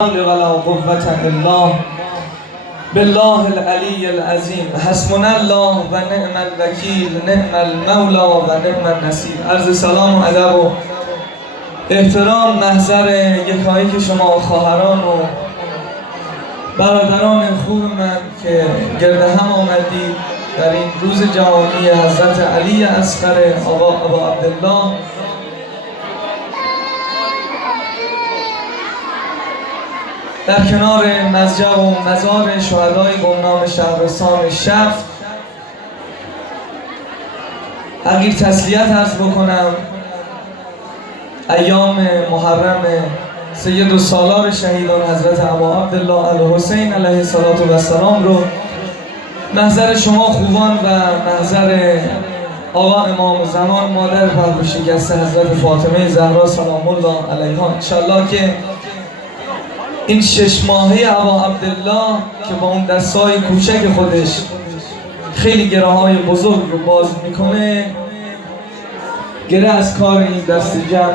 ولا قوة الا بالله العلی العظیم. حسبنا الله و نعم الوکیل، نعم المولا و نعم النصیر. عرض سلام و ادب و احترام محضر یکایک شما خواهران و برادران خوب من که گرد هم آمدید در این روز جهانی حضرت علی اصغر آقا ابا عبدالله. در کنار مضجع و مزار شهدای گمنام شهرستان شفت اگر تسلیت عرض بکنم. ایام محرم سید السالار شهیدان حضرت ابا عبدالله الحسین علیه السلام رو محضر شما خوبان و محضر آقا امام زمان مادر پهلو شکسته حضرت فاطمه زهرا سلام الله علیها انشالله که این 6 ماهه ابا عبدالله که با اون دستای کوچک خودش خیلی گره های بزرگ رو باز میکنه، گره از کار این دست جمع